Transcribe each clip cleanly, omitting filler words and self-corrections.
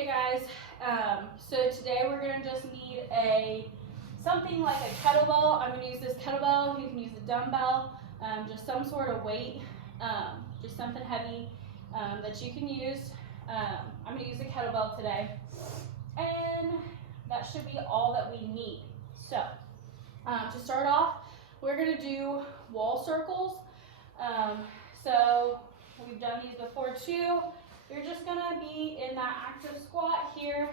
Okay guys, so today we're going to just need something like a kettlebell. I'm going to use this kettlebell. You can use a dumbbell, just some sort of weight, just something heavy that you can use. I'm going to use a kettlebell today, and that should be all that we need. So to start off, we're going to do wall circles. So we've done these before too. You're just going to be in that active squat here,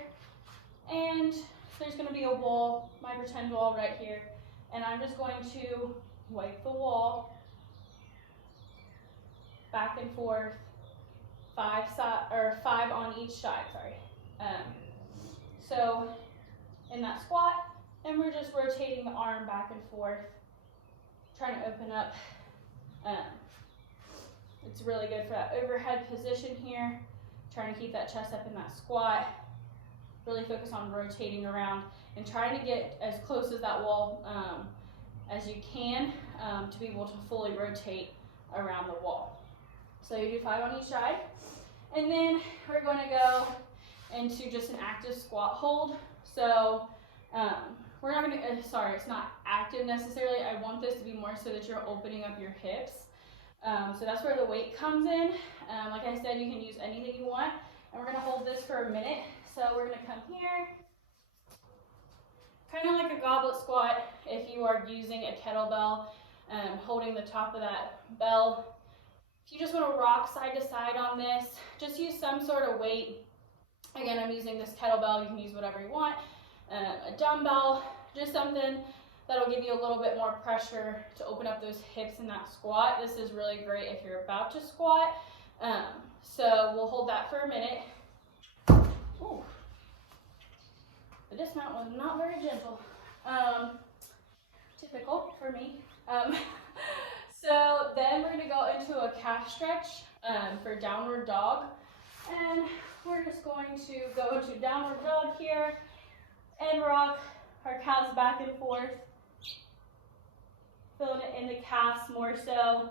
and there's going to be a wall, my pretend wall right here, and I'm just going to wipe the wall back and forth, five on each side, so in that squat, and we're just rotating the arm back and forth, trying to open up. It's really good for that overhead position here, trying to keep that chest up in that squat. Really focus on rotating around and trying to get as close as that wall as you can to be able to fully rotate around the wall. So you do 5 on each side, and then we're going to go into just an active squat hold. So we're not going to, sorry, it's not active necessarily. I want this to be more so that you're opening up your hips. So that's where the weight comes in. Like I said, you can use anything you want. And we're going to hold this for a minute. So we're going to come here, kind of like a goblet squat if you are using a kettlebell, holding the top of that bell. If you just want to rock side to side on this, just use some sort of weight. Again, I'm using this kettlebell. You can use whatever you want. A dumbbell, just something that'll give you a little bit more pressure to open up those hips in that squat. This is really great if you're about to squat. So we'll hold that for a minute. Ooh. The dismount was not very gentle. Typical for me. So then we're going to go into a calf stretch for downward dog. And we're just going to go into downward dog here and rock our calves back and forth. Filling it in the calves more so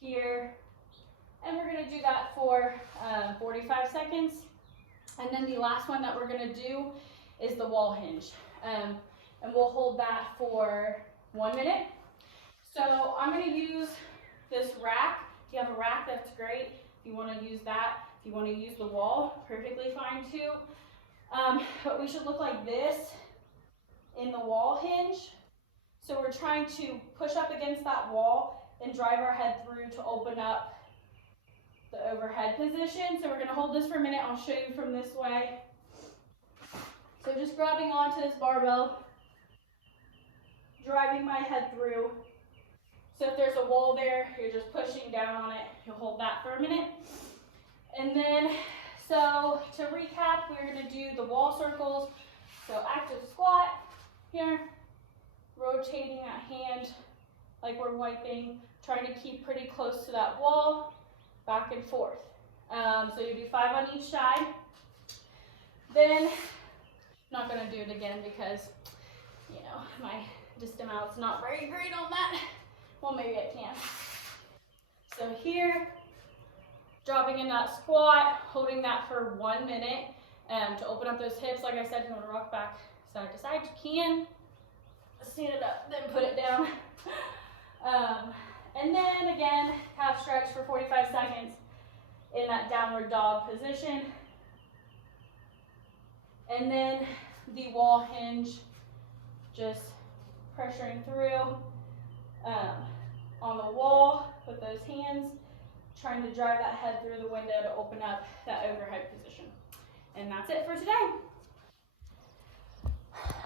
here. And we're going to do that for 45 seconds. And then the last one that we're going to do is the wall hinge. And we'll hold that for 1 minute. So I'm going to use this rack. If you have a rack, that's great. If you want to use that, if you want to use the wall, perfectly fine too. But we should look like this in the wall hinge. So we're trying to push up against that wall and drive our head through to open up the overhead position. So we're going to hold this for a minute. I'll show you from this way. So just grabbing onto this barbell, driving my head through. So if there's a wall there, you're just pushing down on it. You'll hold that for a minute. And then, so to recap, we're going to do the wall circles. So active squat here, rotating that hand like we're wiping, trying to keep pretty close to that wall, back and forth. So you do 5 on each side. Then, not going to do it again because, you know, my dismount's not very great on that. Well, maybe I can. So here, dropping in that squat, holding that for 1 minute to open up those hips. Like I said, if you want to rock back side to side, you can. Stand it up, then put it down. And then again, calf stretch for 45 seconds in that downward dog position. And then the wall hinge, just pressuring through on the wall with those hands, trying to drive that head through the window to open up that overhead position. And that's it for today.